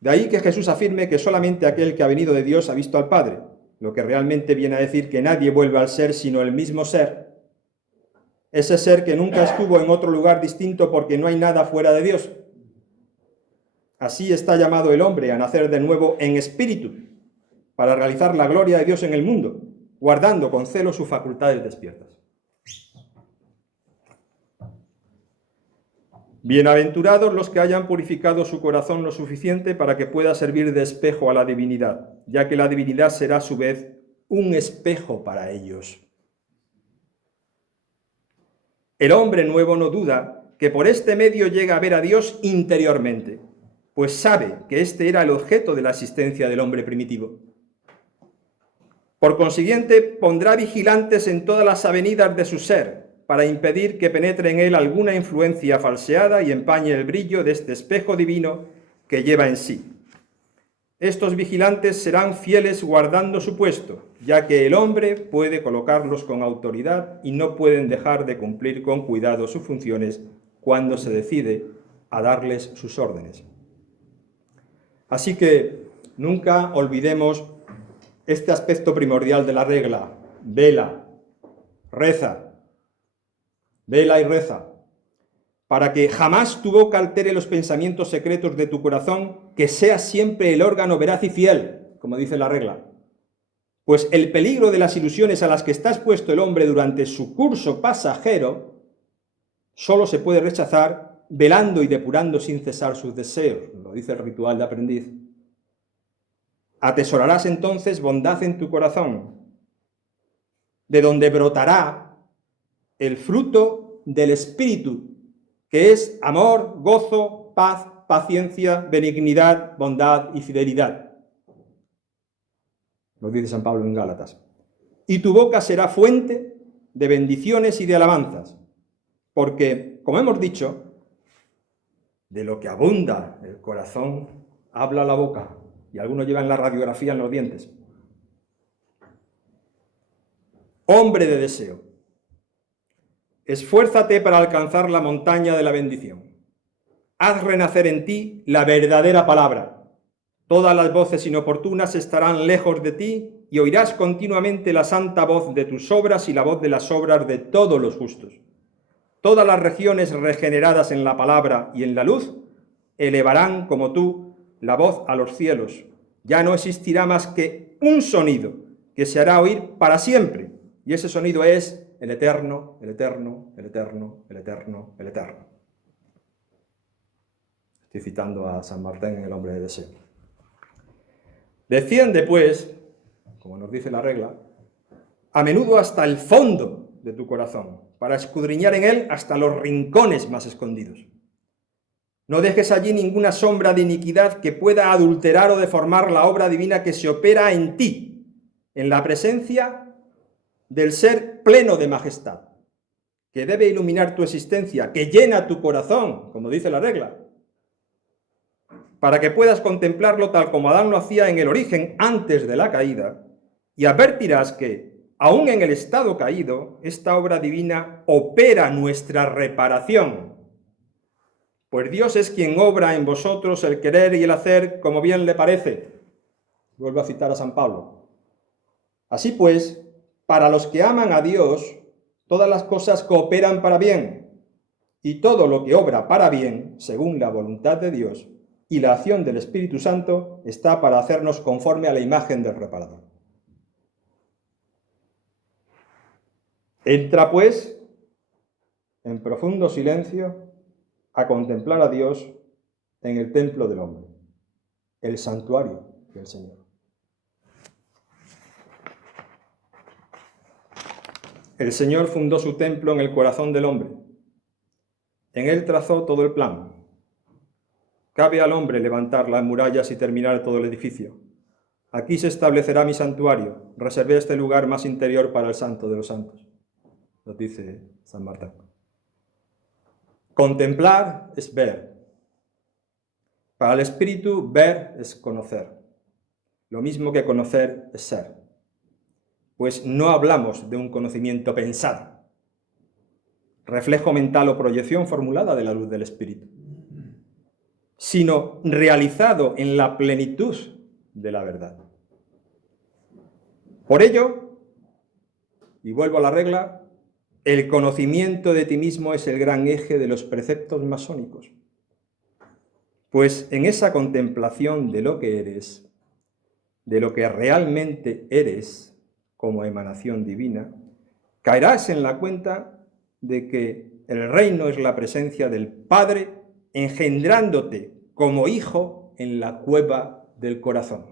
De ahí que Jesús afirme que solamente aquel que ha venido de Dios ha visto al Padre, lo que realmente viene a decir que nadie vuelve al ser sino el mismo ser, ese ser que nunca estuvo en otro lugar distinto porque no hay nada fuera de Dios. Así está llamado el hombre a nacer de nuevo en espíritu, para realizar la gloria de Dios en el mundo, guardando con celo sus facultades despiertas. Bienaventurados los que hayan purificado su corazón lo suficiente para que pueda servir de espejo a la divinidad, ya que la divinidad será a su vez un espejo para ellos. El hombre nuevo no duda que por este medio llega a ver a Dios interiormente, pues sabe que este era el objeto de la existencia del hombre primitivo. Por consiguiente, pondrá vigilantes en todas las avenidas de su ser, para impedir que penetre en él alguna influencia falseada y empañe el brillo de este espejo divino que lleva en sí. Estos vigilantes serán fieles guardando su puesto, ya que el hombre puede colocarlos con autoridad y no pueden dejar de cumplir con cuidado sus funciones cuando se decide a darles sus órdenes. Así que nunca olvidemos este aspecto primordial de la regla: vela, reza. Vela y reza, para que jamás tu boca altere los pensamientos secretos de tu corazón, que seas siempre el órgano veraz y fiel, como dice la regla. Pues el peligro de las ilusiones a las que está expuesto el hombre durante su curso pasajero solo se puede rechazar velando y depurando sin cesar sus deseos, lo dice el ritual de aprendiz. Atesorarás entonces bondad en tu corazón, de donde brotará el fruto del Espíritu, que es amor, gozo, paz, paciencia, benignidad, bondad y fidelidad. Lo dice San Pablo en Gálatas. Y tu boca será fuente de bendiciones y de alabanzas, porque, como hemos dicho, de lo que abunda el corazón, habla la boca, y algunos llevan la radiografía en los dientes. Hombre de deseo, esfuérzate para alcanzar la montaña de la bendición. Haz renacer en ti la verdadera palabra. Todas las voces inoportunas estarán lejos de ti y oirás continuamente la santa voz de tus obras y la voz de las obras de todos los justos. Todas las regiones regeneradas en la palabra y en la luz elevarán como tú la voz a los cielos. Ya no existirá más que un sonido que se hará oír para siempre, y ese sonido es el eterno, el eterno, el eterno, el eterno, el eterno. Estoy citando a San Martín en El hombre de deseo. Desciende, pues, como nos dice la regla, a menudo hasta el fondo de tu corazón, para escudriñar en él hasta los rincones más escondidos. No dejes allí ninguna sombra de iniquidad que pueda adulterar o deformar la obra divina que se opera en ti, en la presencia del ser pleno de majestad, que debe iluminar tu existencia, que llena tu corazón, como dice la regla, para que puedas contemplarlo tal como Adán lo hacía en el origen antes de la caída, y advertirás que, aún en el estado caído, esta obra divina opera nuestra reparación. Pues Dios es quien obra en vosotros el querer y el hacer como bien le parece. Vuelvo a citar a San Pablo. Así pues, para los que aman a Dios, todas las cosas cooperan para bien, y todo lo que obra para bien, según la voluntad de Dios, y la acción del Espíritu Santo, está para hacernos conforme a la imagen del reparador. Entra, pues, en profundo silencio, a contemplar a Dios en el templo del hombre, el santuario del Señor. El Señor fundó su templo en el corazón del hombre. En él trazó todo el plan. Cabe al hombre levantar las murallas y terminar todo el edificio. Aquí se establecerá mi santuario. Reservé este lugar más interior para el santo de los santos. Nos dice San Martín. Contemplar es ver. Para el espíritu, ver es conocer. Lo mismo que conocer es ser. Pues no hablamos de un conocimiento pensado, reflejo mental o proyección formulada de la luz del espíritu, sino realizado en la plenitud de la verdad. Por ello, y vuelvo a la regla, el conocimiento de ti mismo es el gran eje de los preceptos masónicos, pues en esa contemplación de lo que eres, de lo que realmente eres como emanación divina, caerás en la cuenta de que el reino es la presencia del Padre engendrándote como hijo en la cueva del corazón,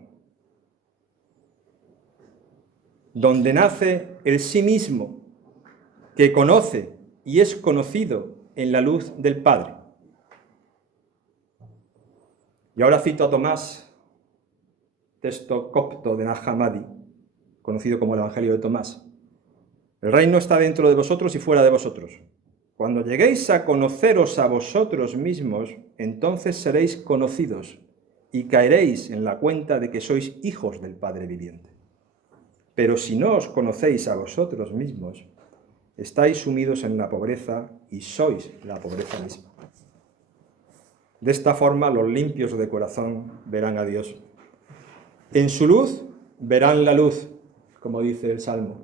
donde nace el sí mismo, que conoce y es conocido en la luz del Padre. Y ahora cito a Tomás, texto copto de Nag Hammadi, conocido como el Evangelio de Tomás. El reino está dentro de vosotros y fuera de vosotros. Cuando lleguéis a conoceros a vosotros mismos, entonces seréis conocidos y caeréis en la cuenta de que sois hijos del Padre viviente. Pero si no os conocéis a vosotros mismos, estáis sumidos en la pobreza y sois la pobreza misma. De esta forma, los limpios de corazón verán a Dios. En su luz verán la luz, como dice el Salmo,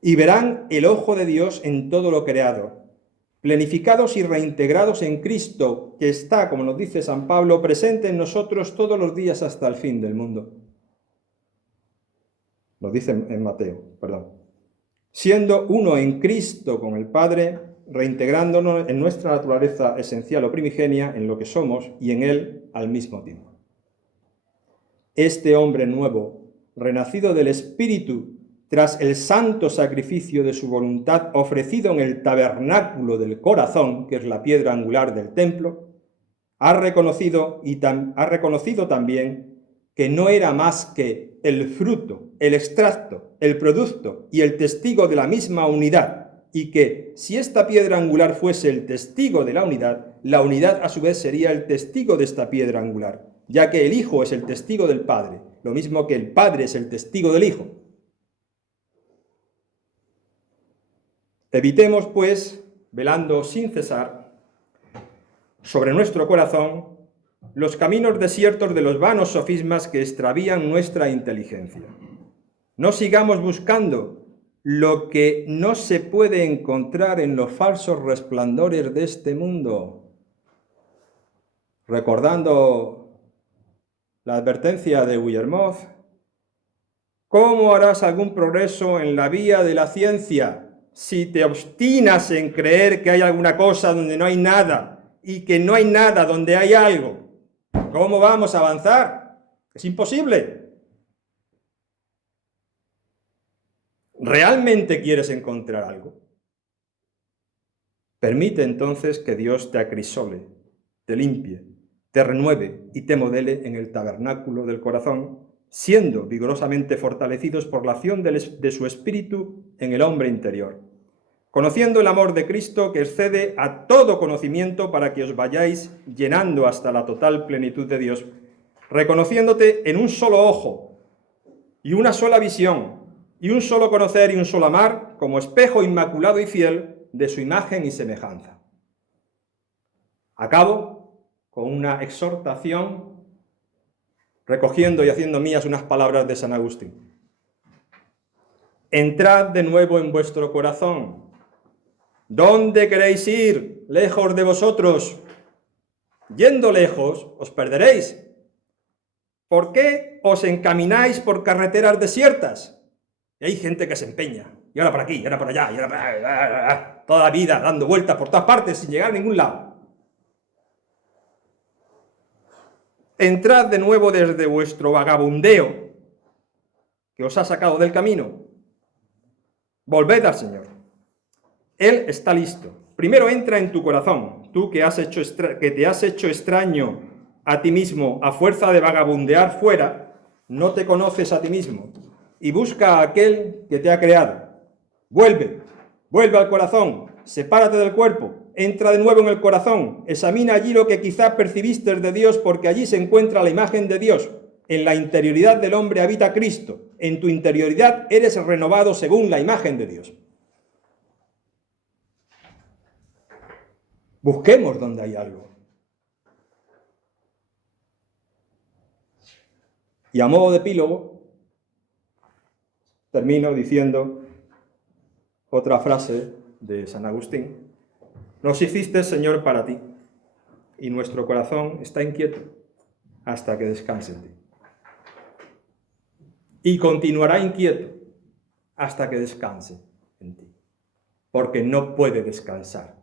y verán el ojo de Dios en todo lo creado, plenificados y reintegrados en Cristo, que está, como nos dice San Pablo, presente en nosotros todos los días hasta el fin del mundo. Nos dice en Mateo, siendo uno en Cristo con el Padre, reintegrándonos en nuestra naturaleza esencial o primigenia, en lo que somos, y en Él al mismo tiempo. Este hombre nuevo, renacido del Espíritu, tras el santo sacrificio de su voluntad ofrecido en el tabernáculo del corazón, que es la piedra angular del templo, ha reconocido también que no era más que el fruto, el extracto, el producto y el testigo de la misma unidad, y que si esta piedra angular fuese el testigo de la unidad a su vez sería el testigo de esta piedra angular, ya que el Hijo es el testigo del Padre, lo mismo que el Padre es el testigo del Hijo. Evitemos, pues, velando sin cesar sobre nuestro corazón los caminos desiertos de los vanos sofismas que extravían nuestra inteligencia. No sigamos buscando lo que no se puede encontrar en los falsos resplandores de este mundo, recordando la advertencia de Guillermoz: ¿cómo harás algún progreso en la vía de la ciencia si te obstinas en creer que hay alguna cosa donde no hay nada y que no hay nada donde hay algo, ¿cómo vamos a avanzar? Es imposible. ¿Realmente quieres encontrar algo? Permite entonces que Dios te acrisole, te limpie, te renueve y te modele en el tabernáculo del corazón, siendo vigorosamente fortalecidos por la acción de su Espíritu en el hombre interior, conociendo el amor de Cristo que excede a todo conocimiento para que os vayáis llenando hasta la total plenitud de Dios, reconociéndote en un solo ojo y una sola visión y un solo conocer y un solo amar como espejo inmaculado y fiel de su imagen y semejanza. Acabo con una exhortación recogiendo y haciendo mías unas palabras de San Agustín. Entrad de nuevo en vuestro corazón. ¿Dónde queréis ir? Lejos de vosotros. Yendo lejos, os perderéis. ¿Por qué os encamináis por carreteras desiertas? Y hay gente que se empeña. Y ahora por aquí, y ahora por allá, y ahora por allá, toda la vida dando vueltas por todas partes sin llegar a ningún lado. Entrad de nuevo desde vuestro vagabundeo que os ha sacado del camino. Volved al Señor. Él está listo. Primero entra en tu corazón, tú que te has hecho extraño a ti mismo a fuerza de vagabundear fuera, no te conoces a ti mismo, y busca a aquel que te ha creado. Vuelve al corazón, sepárate del cuerpo, entra de nuevo en el corazón, examina allí lo que quizá percibiste de Dios, porque allí se encuentra la imagen de Dios. En la interioridad del hombre habita Cristo, en tu interioridad eres renovado según la imagen de Dios. Busquemos donde hay algo. Y a modo de epílogo, termino diciendo otra frase de San Agustín. Nos hiciste, Señor, para ti, y nuestro corazón está inquieto hasta que descanse en ti. Y continuará inquieto hasta que descanse en ti, porque no puede descansar